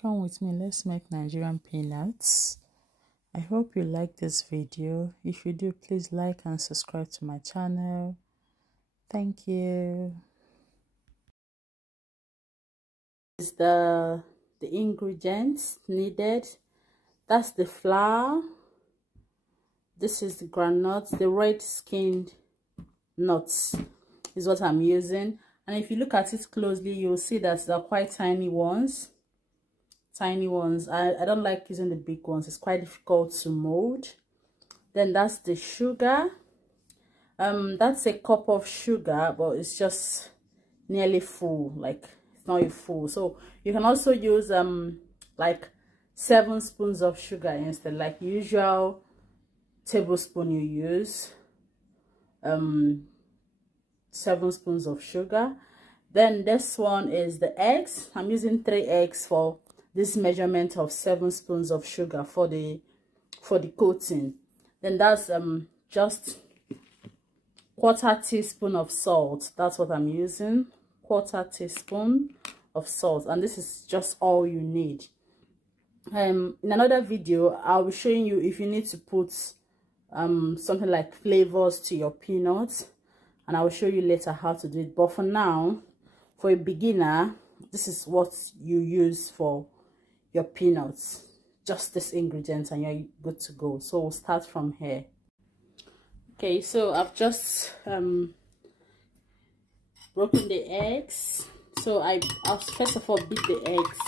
Come with me, let's make Nigerian peanuts. I hope you like this video. If you do, please like and subscribe to my channel. Thank you. This is the ingredients needed. That's the flour. This is the groundnuts, the red skinned nuts is what I'm using. And if you look at it closely, you'll see that they're quite tiny ones. I don't like using the big ones. It's quite difficult to mold. Then that's the sugar. That's a cup of sugar, but it's just nearly full, like it's not full. So you can also use like 7 spoons of sugar instead, like usual tablespoon you use. 7 spoons of sugar. Then this one is the eggs. I'm using 3 eggs for this measurement of 7 spoons of sugar for the coating. Then that's just 1/4 teaspoon of salt. That's what I'm using, 1/4 teaspoon of salt, and this is just all you need. In another video I'll be showing you if you need to put something like flavors to your peanuts, and I will show you later how to do it. But for now, for a beginner, this is what you use for your peanuts, just this ingredients, and you're good to go. So we'll start from here. Okay, so I've just broken the eggs. So I'll first of all beat the eggs.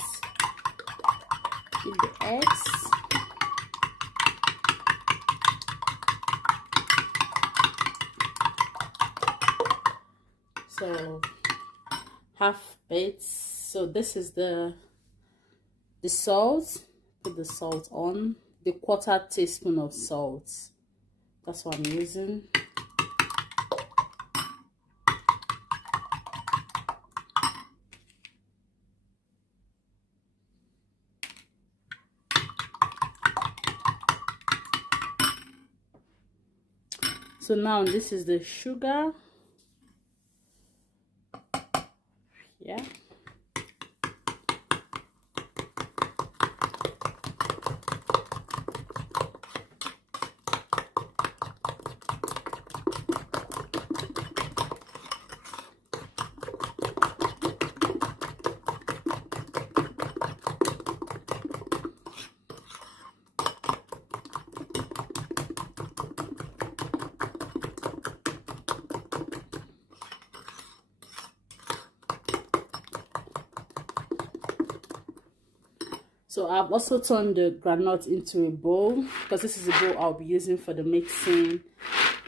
So half bit. So this is the salt. Put the salt on, the 1/4 teaspoon of salt. That's what I'm using. So now this is the sugar. Yeah. So I've also turned the groundnut into a bowl, because this is a bowl I'll be using for the mixing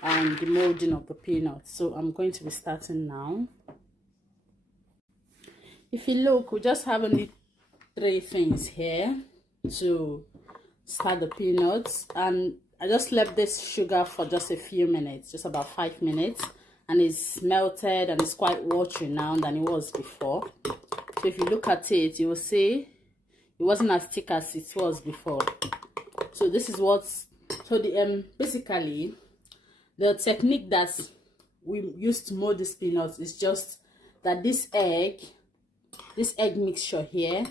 and the molding of the peanuts. So I'm going to be starting now. If you look, we just have only 3 things here to start the peanuts, and I just left this sugar for just a few minutes, just about 5 minutes, and it's melted and it's quite watery now than it was before. So if you look at it, you will see it wasn't as thick as it was before. So this is what's, so the basically the technique that we use to mold this peanuts is just that this egg mixture here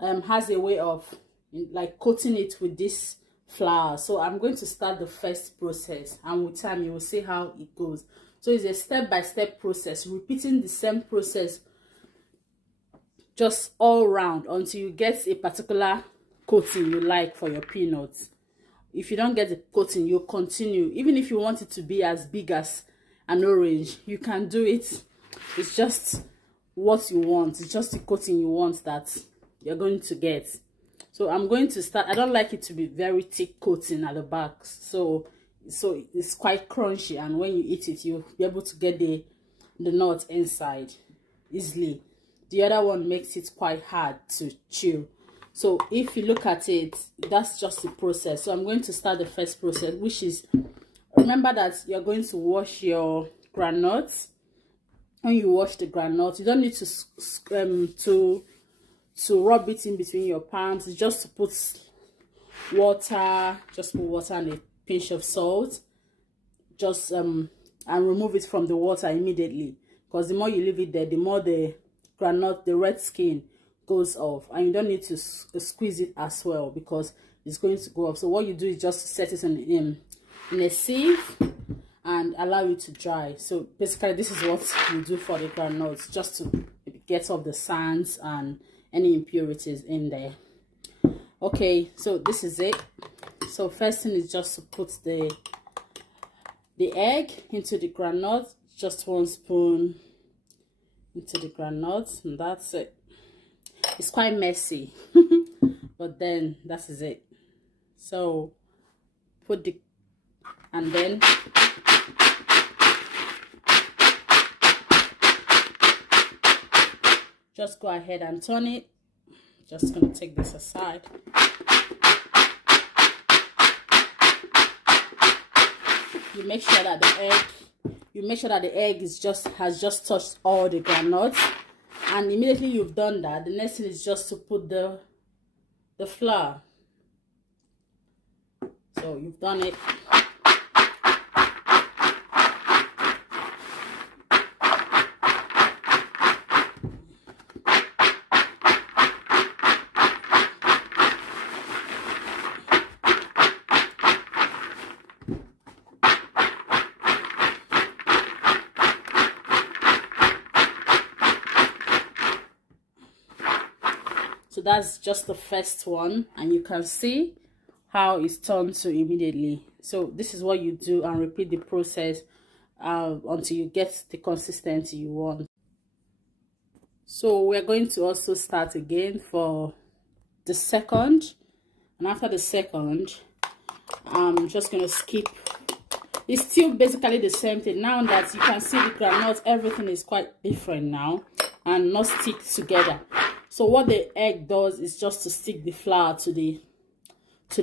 has a way of like coating it with this flour. So I'm going to start the first process, and with time you will see how it goes. So it's a step-by-step process, repeating the same process just all around until you get a particular coating you like for your peanuts. If you don't get the coating, you'll continue. Even if you want it to be as big as an orange, you can do it. It's just what you want. It's just the coating you want that you're going to get. So I'm going to start. I don't like it to be very thick coating at the back, so it's quite crunchy, and when you eat it, you'll be able to get the nut inside easily. The other one makes it quite hard to chew. So if you look at it, that's just the process. So I'm going to start the first process, which is, remember that you're going to wash your groundnuts. When you wash the groundnuts, you don't need to rub it in between your palms. It's just to put water, and a pinch of salt, and remove it from the water immediately, because the more you leave it there, the more the groundnut, the red skin, goes off, and you don't need to squeeze it as well because it's going to go off. So what you do is just set it in a sieve and allow it to dry. So basically this is what you do for the granules, just to get off the sands and any impurities in there. Okay, so this is it. So first thing is just to put the egg into the granules, just 1 spoon into the granules, and that's it. It's quite messy but then that is it. So put the, and then just go ahead and turn it. Just gonna take this aside. You make sure that the egg has just touched all the granules, and immediately you've done that, the next thing is just to put the flour. So you've done it. So that's just the first one, and you can see how it's turned to immediately. So this is what you do, and repeat the process until you get the consistency you want. So we're going to also start again for the second, and after the second I'm just going to skip. It's still basically the same thing. Now that you can see the granules, everything is quite different now and not stick together. So what the egg does is just to stick the flour to the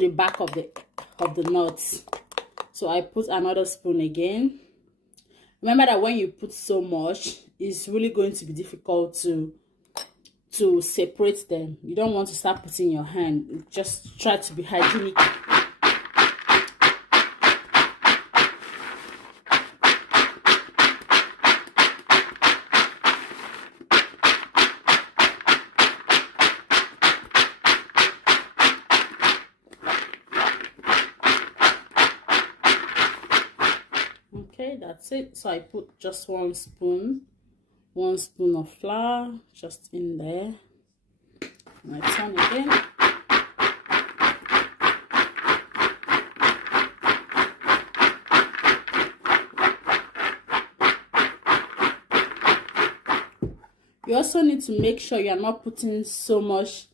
back of the nuts. So I put another spoon again. Remember that when you put so much, it's really going to be difficult to separate them. You don't want to start putting your hand. Just try to be hygienic. Okay, that's it. So I put just 1 spoon of flour just in there, and I turn again. You also need to make sure you are not putting so much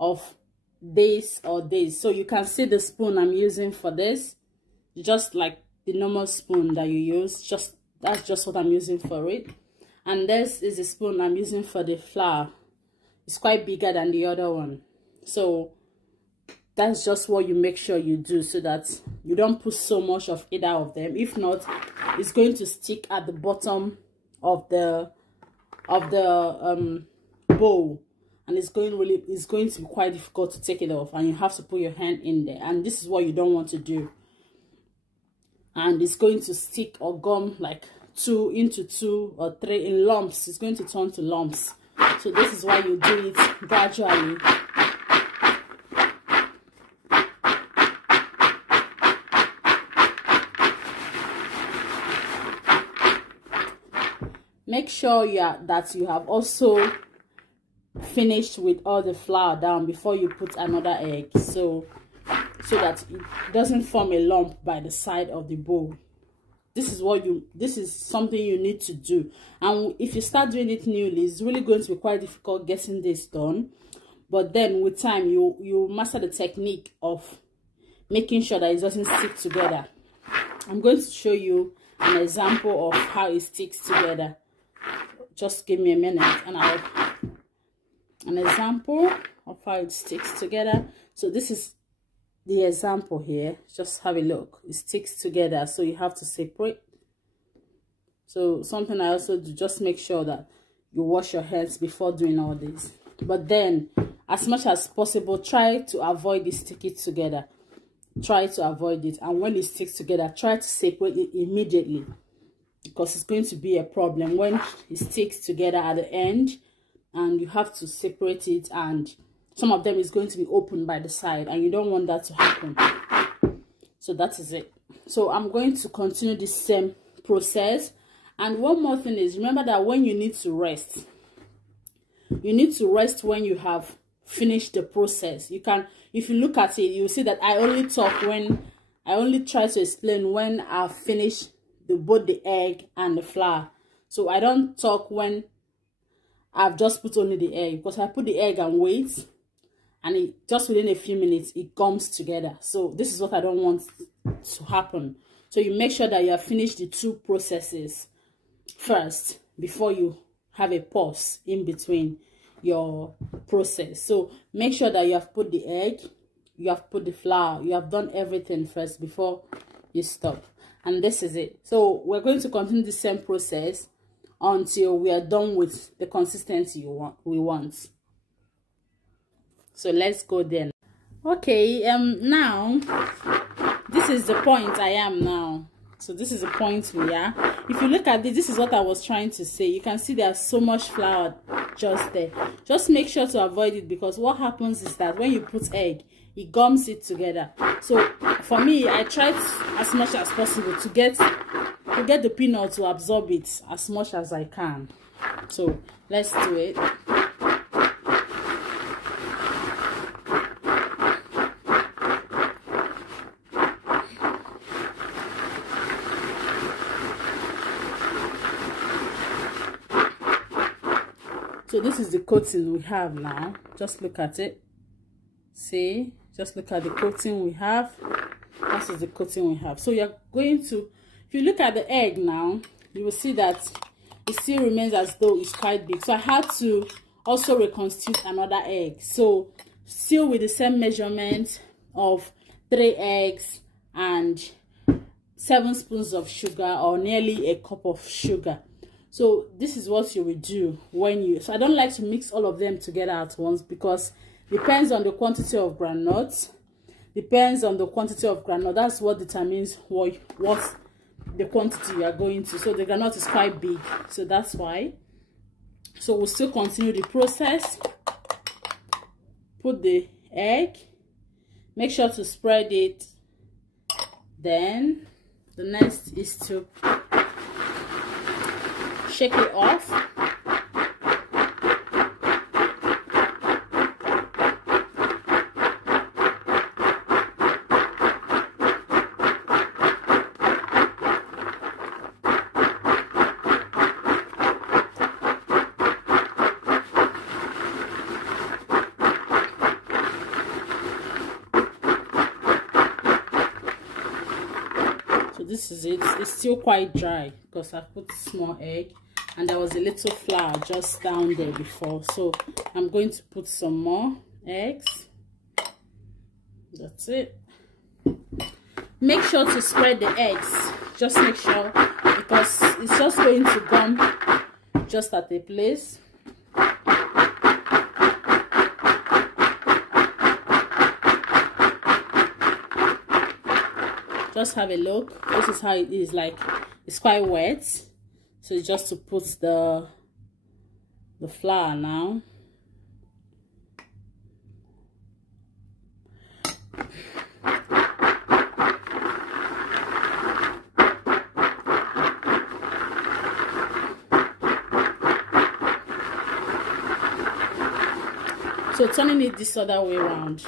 of this or this. So you can see the spoon I'm using for this, just like the normal spoon that you use. That's just what I'm using for it. And this is the spoon I'm using for the flour. It's quite bigger than the other one. So that's just what you make sure you do, so that you don't put so much of either of them. If not, it's going to stick at the bottom of the bowl, and it's going to be quite difficult to take it off, and you have to put your hand in there, and this is what you don't want to do. And it's going to stick or gum like 2 into 2 or 3 in lumps. It's going to turn to lumps. So this is why you do it gradually. Make sure that you have also finished with all the flour down before you put another egg, so that it doesn't form a lump by the side of the bowl. This is something you need to do, and if you start doing it newly, it's really going to be quite difficult getting this done. But then with time, you master the technique of making sure that it doesn't stick together. I'm going to show you an example of how it sticks together. Just give me a minute and I'll an example of how it sticks together. So this is the example here. Just have a look. It sticks together, so you have to separate. So something I also do, just make sure that you wash your hands before doing all this. But then as much as possible, try to avoid it sticking together. Try to avoid it, and when it sticks together, try to separate it immediately, because it's going to be a problem when it sticks together at the end. and you have to separate it, and some of them is going to be open by the side, and you don't want that to happen. So that is it. So I'm going to continue the same process. And one more thing is, remember that when you need to rest when you have finished the process. You can, if you look at it, you'll see that I only try to explain when I've finished both the egg and the flour. So I don't talk when I've just put only the egg, because I put the egg and wait, and it just within a few minutes it comes together. So this is what I don't want to happen. So you make sure that you have finished the two processes first before you have a pause in between your process. So make sure that you have put the egg, you have put the flour, you have done everything first before you stop. And this is it. So we're going to continue the same process until we are done with the consistency we want. So let's go then. Okay, now this is the point I am now. So this is the point we are. If you look at this is what I was trying to say. You can see there's so much flour just there. Just make sure to avoid it, because what happens is that when you put egg, it gums it together. So for me, I tried as much as possible to get the peanut to absorb it as much as I can. So let's do it. So this is the coating we have now. Just look at it. See, just look at the coating we have. This is the coating we have. So you're going to, if you look at the egg now, you will see that it still remains as though it's quite big. So I had to also reconstitute another egg. So still with the same measurement of 3 eggs and 7 spoons of sugar, or nearly a cup of sugar. So this is what you will do when you, so I don't like to mix all of them together at once, because depends on the quantity of groundnuts. That's what determines what the quantity you are going to. So the groundnut is quite big, so that's why. So we'll still continue the process. Put the egg, make sure to spread it. Then the next is to shake it off. So this is it. It's still quite dry because I put small egg and there was a little flour just down there before. So I'm going to put some more eggs. That's it. Make sure to spread the eggs. Just make sure, because it's just going to gum just at a place. Just have a look. This is how it is. Like, it's quite wet. So it's just to put the flour now. So turning it this other way around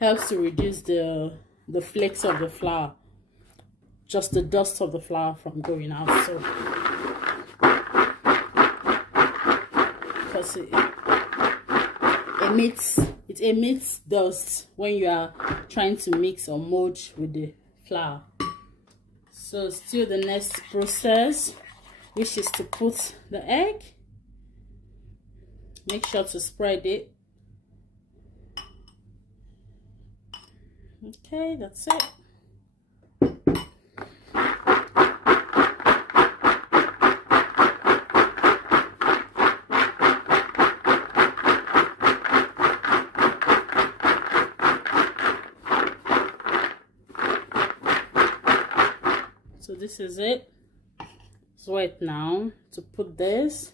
helps to reduce the flakes of the flour, just the dust of the flour from going out. So because it emits dust when you are trying to mix or mold with the flour. So still the next process, which is to put the egg. Make sure to spread it. Okay, that's it. So this is it. It's wet now to put this.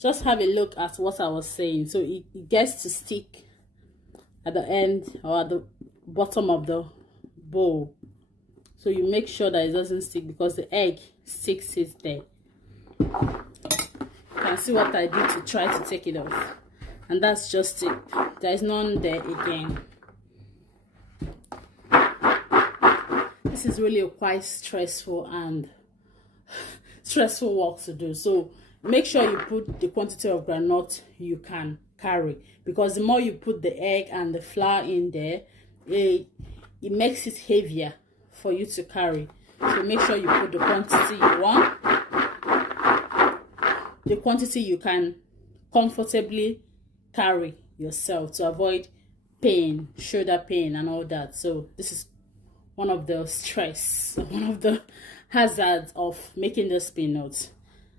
just have a look at what I was saying. So it gets to stick at the end or at the bottom of the bowl. So you make sure that it doesn't stick, because the egg sticks it there. You can see what I did to try to take it off, and that's just it. There is none there again. This is really a quite stressful work to do. So make sure you put the quantity of groundnut you can carry, because the more you put the egg and the flour in there, it makes it heavier for you to carry. So make sure you put the quantity you want, the quantity you can comfortably carry yourself, to avoid pain, shoulder pain and all that. So this is one of the hazards of making this peanuts.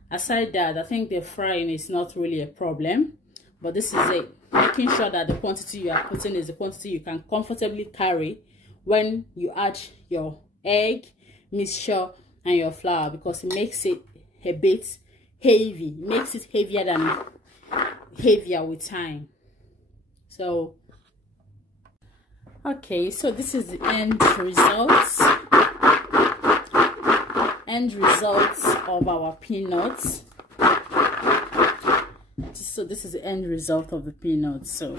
Aside that, I think the frying is not really a problem, but this is it. Making sure that the quantity you are putting is the quantity you can comfortably carry when you add your egg mixture and your flour, because it makes it a bit heavy. It makes it heavier with time. So okay, so this is the end results of our peanuts. So this is the end result of the peanuts. So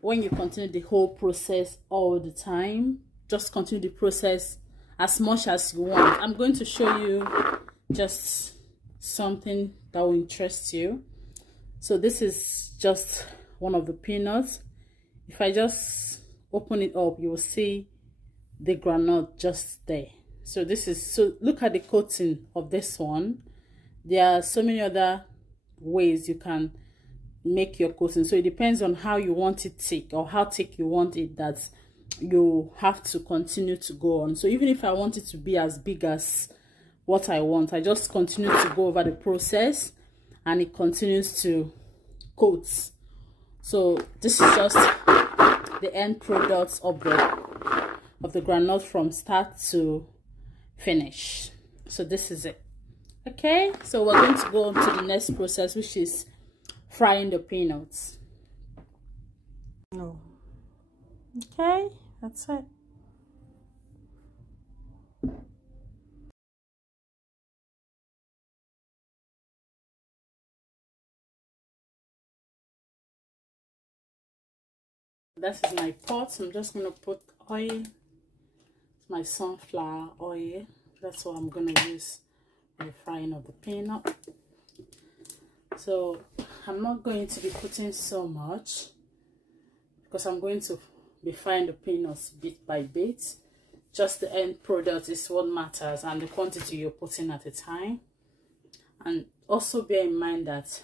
when you continue the whole process all the time, just continue the process as much as you want. I'm going to show you just something that will interest you. So this is just one of the peanuts. If I just open it up, you will see the groundnut just there. So look at the coating of this one. There are so many other ways you can make your coating, so it depends on how you want it thick, or how thick you want it, that you have to continue to go on. So even if I want it to be as big as what I want, I just continue to go over the process, and it continues to coat. So this is just the end product of the groundnut from start to finish. So this is it. Okay, so we're going to go on to the next process, which is frying the peanuts. No. Okay, that's it. This is my pot. I'm just gonna put oil, my sunflower oil. That's what I'm gonna use for the frying of the peanut. So I'm not going to be putting so much, because I'm going to be frying the peanuts bit by bit. Just the end product is what matters, and the quantity you're putting at a time. And also bear in mind that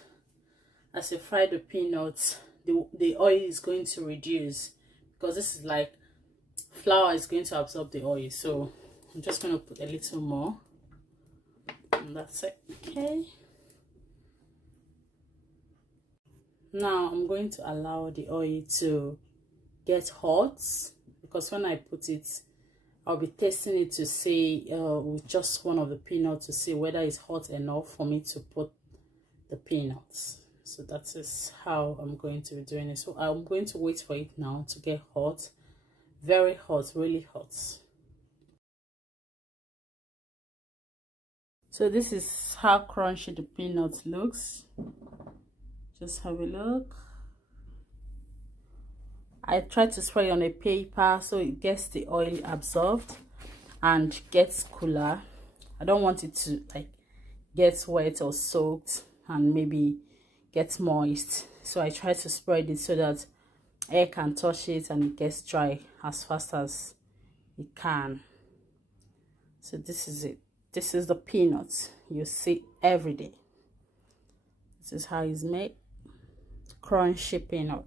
as you fry the peanuts, the oil is going to reduce, because this is like flour is going to absorb the oil. So I'm just going to put a little more, and that's it. Okay, now I'm going to allow the oil to get hot, because when I put it, I'll be testing it to see with just one of the peanuts, to see whether it's hot enough for me to put the peanuts. So that is how I'm going to be doing it. So I'm going to wait for it now to get hot, very hot, really hot. So this is how crunchy the peanut looks. Just have a look. I try to spray on a paper so it gets the oil absorbed and gets cooler. I don't want it to like get wet or soaked and maybe get moist. So I try to spread it so that air can touch it and it gets dry as fast as it can. So this is it. This is the peanuts you see every day. This is how it's made. Crunchy peanut.